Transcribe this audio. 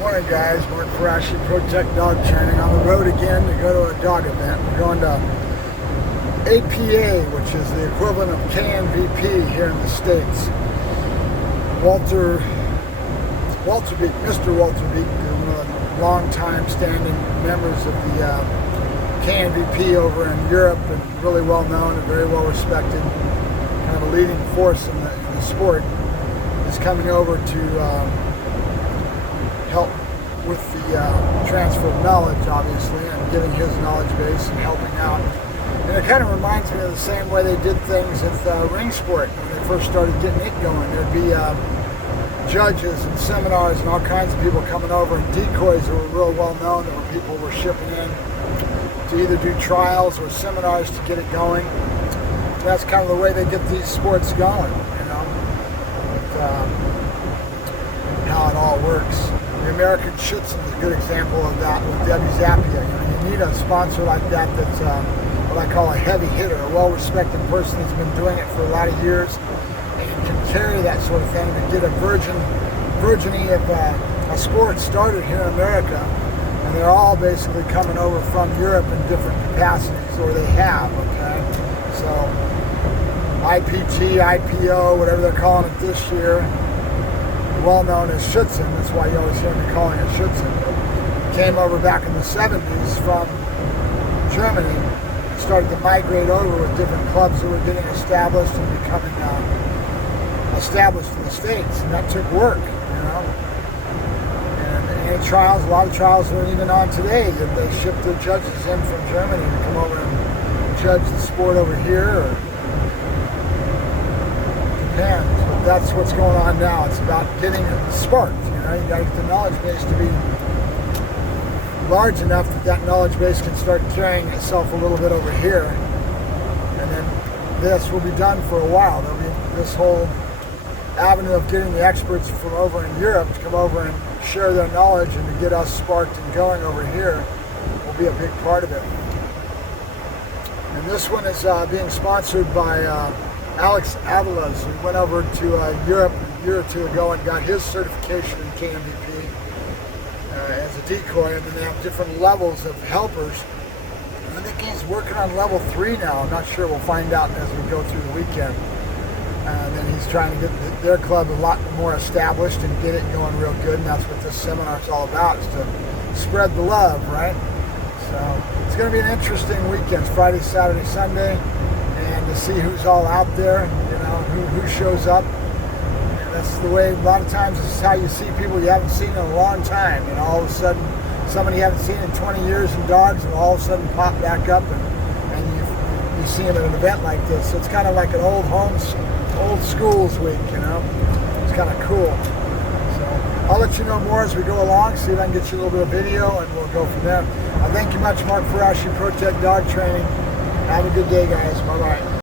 Morning guys, Mark Ferrasci, Protect Dog Training, on the road again to go to a dog event. We're going to APA, which is the equivalent of KNVP here in the States. Walterbeak, Mr. Walterbeak, one of the long-time standing members of the KNVP over in Europe, and really well known and very well respected, kind of a leading force in the sport, is coming over to help with the transfer of knowledge, obviously, and giving his knowledge base and helping out. And it kind of reminds me of the same way they did things at ring sport when they first started getting it going. There'd be judges and seminars and all kinds of people coming over, and decoys that were real well known, that were people were shipping in to either do trials or seminars to get it going. And that's kind of the way they get these sports going, you know, how it all works. The American Schützen is a good example of that with Debbie Zappia. You know, you need a sponsor like that that's what I call a heavy hitter, a well-respected person who's been doing it for a lot of years and can carry that sort of thing to get a burgeoning of a sport started here in America. And they're all basically coming over from Europe in different capacities, or they have, okay? So IPG, IPO, whatever they're calling it this year, well known as Schützen, that's why you always hear me calling it Schützen, came over back in the 70s from Germany, started to migrate over with different clubs that were getting established and becoming established in the States, and that took work, you know. And trials, a lot of trials are even on today. They ship their judges in from Germany to come over and judge the sport over here, or Japan. That's what's going on now. It's about getting it sparked. You know, you got to get the knowledge base to be large enough that that knowledge base can start carrying itself a little bit over here, and then this will be done for a while. There'll be this whole avenue of getting the experts from over in Europe to come over and share their knowledge and to get us sparked and going over here will be a big part of it. And this one is being sponsored by Alex Avalas, who went over to Europe a year or two ago and got his certification in KNVP as a decoy, and then they have different levels of helpers. I think he's working on level 3 now. I'm not sure. We'll find out as we go through the weekend. And then he's trying to get their club a lot more established and get it going real good, and that's what this seminar is all about, is to spread the love, right? So it's going to be an interesting weekend. It's Friday, Saturday, Sunday, and to see who's all out there, you know, who shows up. And that's the way, a lot of times, this is how you see people you haven't seen in a long time. You know, all of a sudden, somebody you haven't seen in 20 years in dogs will all of a sudden pop back up, and you see them at an event like this. So it's kind of like an old schools week, you know. It's kind of cool. So I'll let you know more as we go along, see if I can get you a little bit of video, and we'll go from there. Thank you much, Mark Ferrasci, Protect Dog Training. Have a good day, guys. Bye-bye.